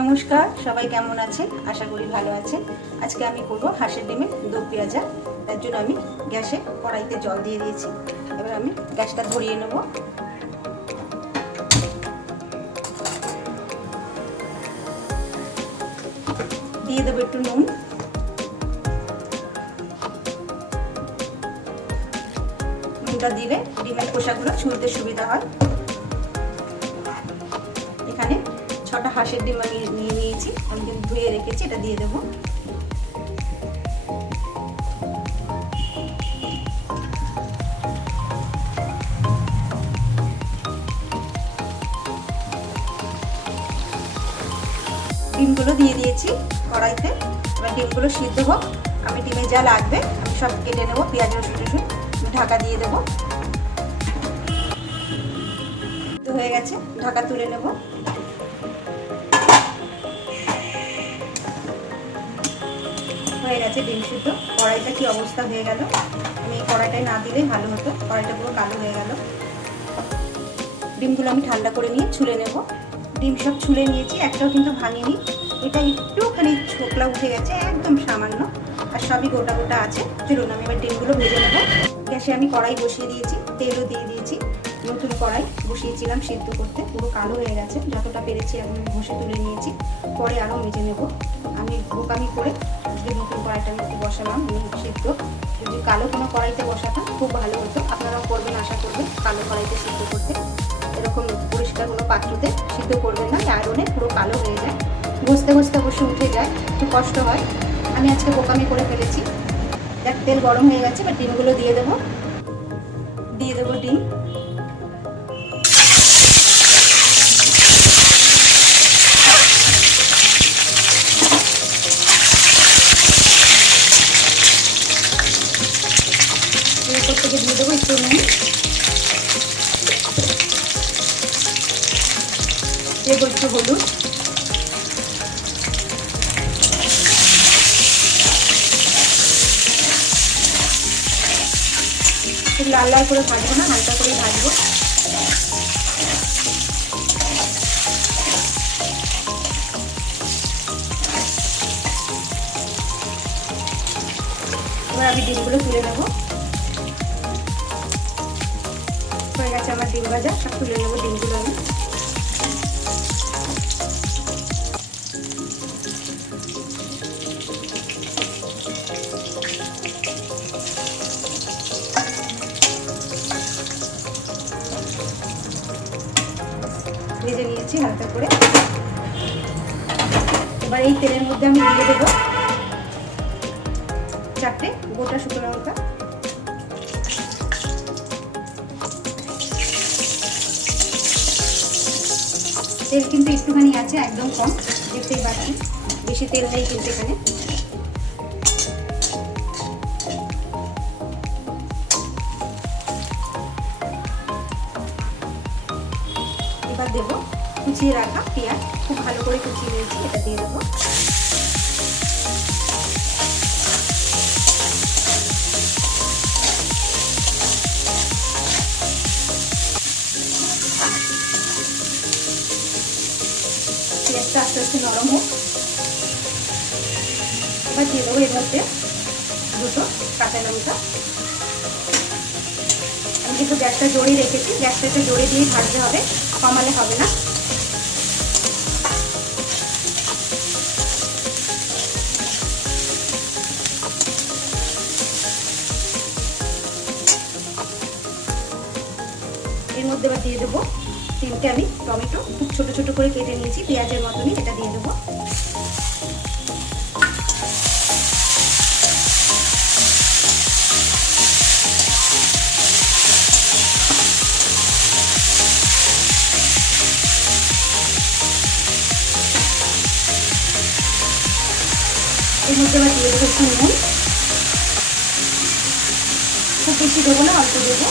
নমস্কার, সবাই কেমন আছেন? আশা করি ভালো আছেন। আজকে আমি করব হাঁসের ডিমের দো পেঁয়াজা। তার জন্য আমি গ্যাসে কড়াইতে জল দিয়ে দিয়েছি। এবার আমি গ্যাসটা ধরিয়ে নেব। দিয়ে দেবো একটু নুন। নুনটা দিলে ডিমের খোসাগুলো ছুলতে সুবিধা হয়। এখানে 6টা হাঁসের ডিম আমি নিয়ে নিয়েছি, আমি কিন্তু ধুয়ে রেখেছি। এটা দিয়ে দেবো। ডিমগুলো দিয়ে দিয়েছি কড়াইতে। এবার ডিমগুলো সিদ্ধ হোক। আমি ডিমে যা লাগবে আমি সব কেটে নেবো। পেঁয়াজ রসুন ঢাকা দিয়ে দেবো। তো হয়ে গেছে, ঢাকা তুলে নেব। হয়ে গেছে ডিম সিদ্ধ। কড়াইটা কি অবস্থা হয়ে গেল! আমি কড়াইটায় না দিলেই ভালো হতো, কড়াইটা পুরো কালো হয়ে গেল। ডিমগুলো আমি ঠান্ডা করে নিয়ে ছুলে নেব। ডিম সব ছুলে নিয়েছি, একটাও কিন্তু ভাঙিনি। এটা একটুখানি ছোকলা উঠে গেছে, একদম সামান্য, আর সবই গোটা গোটা আছে। চলুন আমি এবার ডিমগুলো ভেজে নেব। গ্যাসে আমি কড়াই বসিয়ে দিয়েছি, তেলও দিয়ে দিয়েছি। নতুন কড়াই বসিয়েছিলাম সিদ্ধ করতে, পুরো কালো হয়ে গেছে। যতটা পেরেছি এখন আমি ঘষে তুলে নিয়েছি, পরে আরও মেজে নেব। আমি বোকামি করে যে নতুন কড়াইটা আমি একটু বসালাম সিদ্ধ। যদি কালো কোনো কড়াইতে বসাতাম খুব ভালো হতো। আপনারাও করবেন, আশা করবেন কালো কড়াইতে সিদ্ধ করতে। এরকম পরিষ্কার কোনো পাত্রতে সিদ্ধ করবেন না, আয়রনে পুরো কালো হয়ে যায়। ঘষতে ঘষতে অবশ্য উঠে যায়, একটু কষ্ট হয়। আমি আজকে বোকামি করে ফেলেছি। দেখ, তেল গরম হয়ে গেছে। এবার ডিমগুলো দিয়ে দেবো। ডিম। এরপর থেকে দিয়ে দেবো একটু নুন। দেবো একটু হলুদ। খুব লাল লাল করে ভাজবো না, হালকা করে ভাজবো। এবার আমি ডিমগুলো তুলে নেব। হয়ে গেছে আমার ডিম ভাজা, সব তুলে নেবো ডিমগুলো আমি। ভেজে নিয়েছি হালকা করে। এবার এই তেলের মধ্যে আমি দিয়ে দেবো 4টে গোটা শুকনো লঙ্কা। তেল কিন্তু একটুখানি আছে, একদম কম, দেখতেই পাচ্ছি। বেশি তেল নেই কিন্তু এখানে। এবার দেবো কুচিয়ে রাখা পেঁয়াজ, খুব ভালো করে কুচিয়ে নিয়েছি, এটা দিয়ে দেবো। পেঁয়াজটা আস্তে আস্তে নরম হোক। এবার দিয়ে দেবো এর মধ্যে 2টো কাঁচা লঙ্কা। আমি কিন্তু গ্যাসটা জোরে রেখেছি, গ্যাসটা একটু জোরে দিয়ে ভাজতে হবে, কমালে হবে না। এর মধ্যে এবার দিয়ে দেবো 3টে আমি টমেটো, খুব ছোট ছোট করে কেটে নিয়েছি, পেঁয়াজের মতনই। এটা দিয়ে দেবো। এর মধ্যে এবার দিয়ে দেবো একটু নুন। খুব বেশি দেবো না, অল্প দেবো।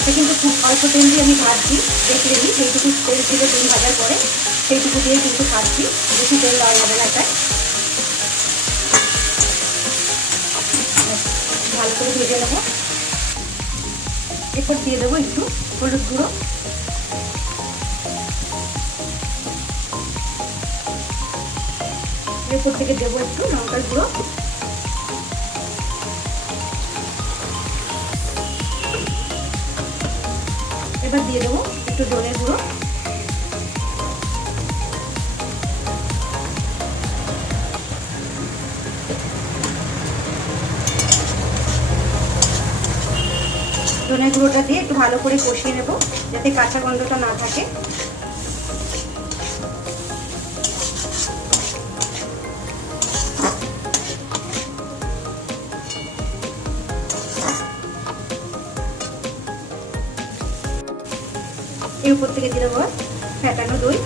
এটা কিন্তু খুব অল্প তেল দিয়ে আমি ভাজছি, দেখলে নিই যেইটুকু তেল ছিল ডিম ভাজার পরে সেইটুকু দিয়ে কিন্তু ভাজছি, বেশি তেল দেওয়া যাবে না। এটাই ভেজে নেবো। এরপর দিয়ে দেবো একটু হলুদ গুঁড়ো, এরপর থেকে দেবো একটু লঙ্কার গুঁড়ো, এবার দিয়ে দেবো একটু ধনের গুঁড়ো, ধনের গুঁড়োটা দিয়ে একটু ভালো করে কষিয়ে নেব যাতে কাঁচা গন্ধটা না থাকে। এর উপর থেকে দিয়ে দেবো ফেটানো দই,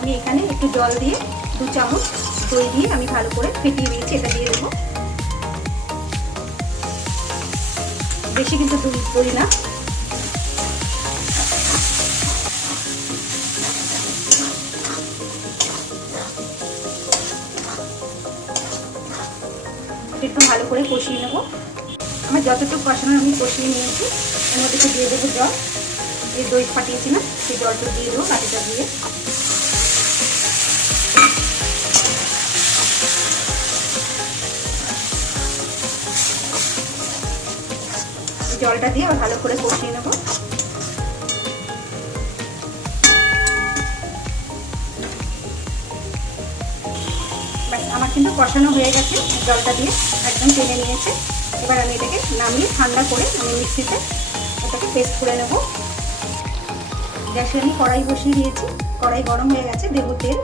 আমি এখানে একটু জল দিয়ে 2 চামচ দই দিয়ে আমি ভালো করে ফেটিয়ে নিয়েছি। এটা দিয়ে দেবো, বেশি কিন্তু দই না। একটু ভালো করে কষিয়ে নেব। আমার যতটুকু কষানো আমি কষিয়ে নিয়েছি, এর মধ্যে একটু দিয়ে দেবো জল, এই দই ফাটিয়েছি না সেই জলটা দিয়ে দেবো বাটিটা দিয়ে। জলটা দিয়ে আবার ভালো করে কষিয়ে নেব। ব্যাস আমার কিন্তু কষানো হয়ে গেছে, জলটা দিয়ে একদম টেনে নিয়েছে। এবার আমি এটাকে নামিয়ে ঠান্ডা করে আমি মিক্সিতে এটাকে পেস্ট করে নেব। গ্যাসে আমি কড়াই বসিয়ে দিয়েছি, কড়াই গরম হয়ে গেছে, দেবো তেল।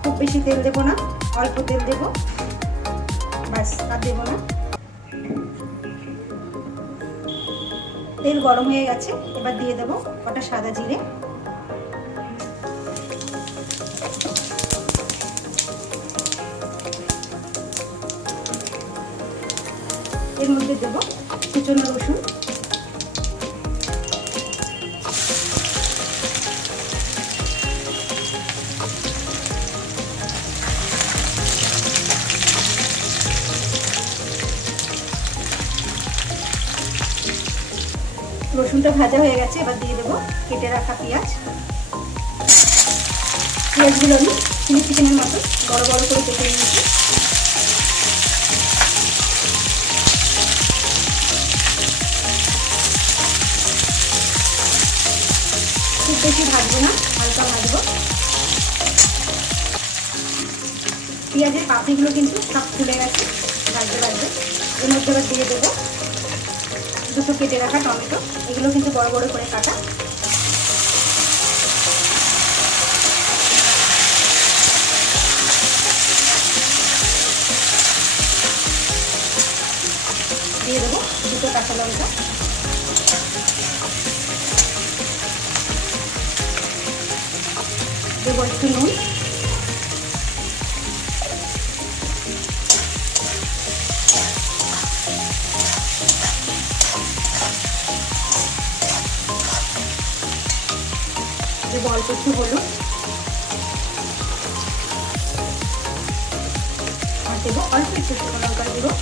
খুব বেশি তেল দেবো না, অল্প তেল দেবো, ব্যাস আর দেবো না। তেল গরম হয়ে গেছে, এবার দিয়ে দেবো কটা সাদা জিরে, এর মধ্যে দেবো কুচনো রসুন, রসুনটা ভাজা হয়ে গেছে, এবার দিয়ে দেবো কেটে রাখা পেঁয়াজ। পেঁয়াজগুলো আমি চিলি চিকেনের মতো বড় বড় করে কেটে নিয়েছি। খুব বেশি ভাজবো না, হালকা ভাজবো। পেঁয়াজের পাপড়িগুলো কিন্তু সব ফুলে গেছে ভাজতে ভাজতে। এর মধ্যে এবার দিয়ে দেবো 2টো কেটে রাখা টমেটো, এগুলো কিন্তু বড় বড় করে কাটা। দিয়ে দেবো 2টো কাঁচা লঙ্কা, দেবো একটু নুন, দেবো অল্প একটু হলুদ, আর দেবো অল্প একটু শুকনো লঙ্কার গুঁড়ো।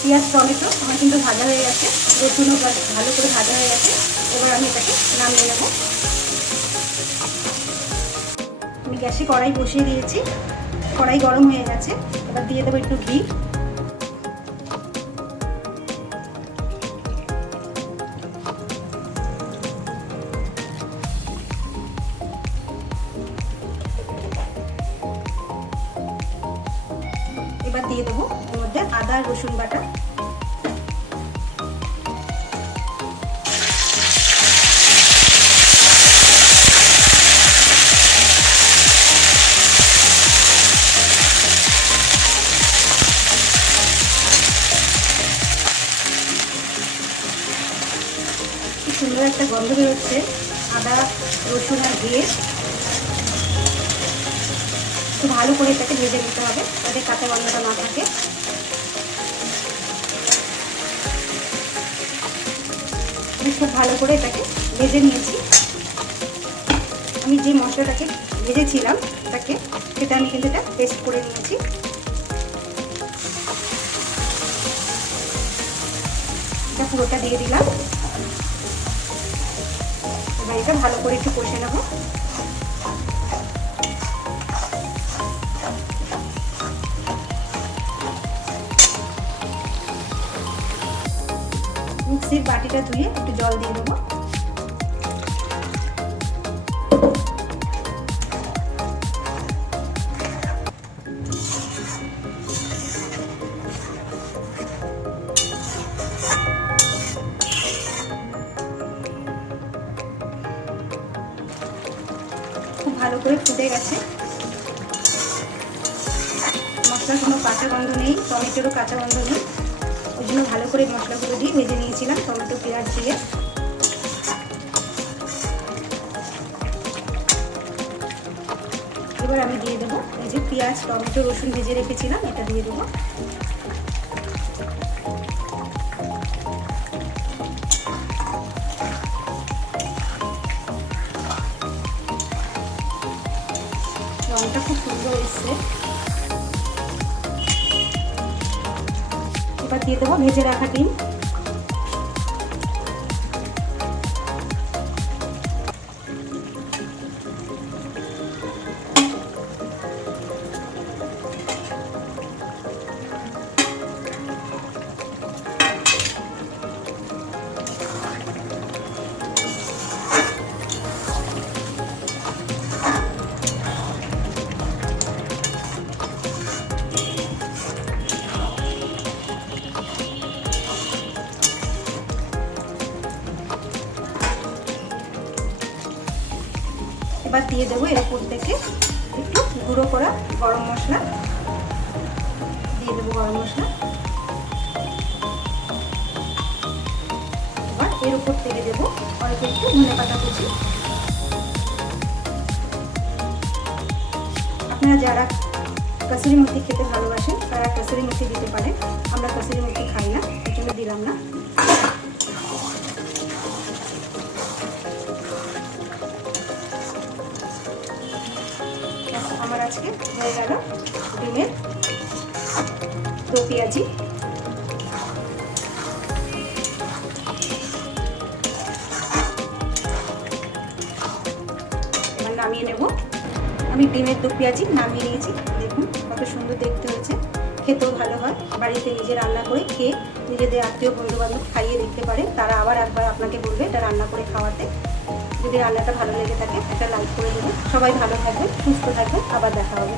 পেঁয়াজ টমেটো আমার কিন্তু ভাজা হয়ে গেছে, রসুনও ভালো করে ভাজা হয়ে গেছে। এবার আমি এটাকে নামিয়ে নেব। আমি গ্যাসে কড়াই বসিয়ে দিয়েছি, কড়াই গরম হয়ে গেছে, এবার দিয়ে দেবো একটু ঘি, এবার দিয়ে দেবো এর মধ্যে আদা রসুন বাটা, গন্ধ বেরোচ্ছে আদা রসুন আর ঘিয়ে। খুব ভালো করে এটাকে ভেজে নিতে হবে যাতে কাঁচা গন্ধটা না থাকে। আমি খুব ভালো করে এটাকে ভেজে নিয়েছি। আমি যে মশলাটাকে ভেজেছিলাম সেটা আমি কিন্তু এটা পেস্ট করে নিয়েছি। এটা পুরোটা দিয়ে দিলাম। এবার এটা ভালো করে একটু কষে নেব। মিক্সির বাটিটা ধুয়ে একটু জল দিয়ে দেবো। খুব ভালো করে ফুটে গেছে। মশলার কোনো কাঁচা গন্ধ নেই, টমেটোরও কাঁচা গন্ধ নেই। ওই জন্য ভালো করে মশলাগুলো দিয়ে ভেজে নিয়েছিলাম টমেটো পেঁয়াজ দিয়ে। এবার আমি দিয়ে দেবো এই যে পেঁয়াজ টমেটো রসুন ভেজে রেখেছিলাম, এটা দিয়ে দেবো। রংটা খুব সুন্দর এসছে। এবার দিয়ে দেবো ভেজে রাখা ডিম। এবার দিয়ে দেবো এর উপর থেকে একটু গুঁড়ো করা গরম মশলা দিয়ে দেবো। গরম মশলা এবার এর উপর থেকে দেবো অল্প একটু ধনেপাতা কুচি। আপনারা যারা কসুরি মেথি খেতে ভালোবাসেন তারা কসুরি মেথি দিতে পারেন। আমরা কসুরি মেথি খাই না, এই জন্য দিলাম না। আমার আজকে হয়ে গেল ডিমের দো পেঁয়াজি। এবার নামিয়ে নেব। আমি ডিমের দো পেঁয়াজি নামিয়ে নিয়েছি। দেখুন কত সুন্দর দেখতে হয়েছে, খেতেও ভালো হয়। বাড়িতে নিজে রান্না করে খেয়ে নিজেদের আত্মীয় বন্ধু বান্ধব খাইয়ে দেখতে পারেন, তারা আবার একবার আপনাকে বলবে এটা রান্না করে খাওয়াতে। যদি রান্নাটা ভালো লেগে থাকে একটা লাইক করে দেবেন। সবাই ভালো থাকবেন, সুস্থ থাকবেন, আবার দেখা হবে।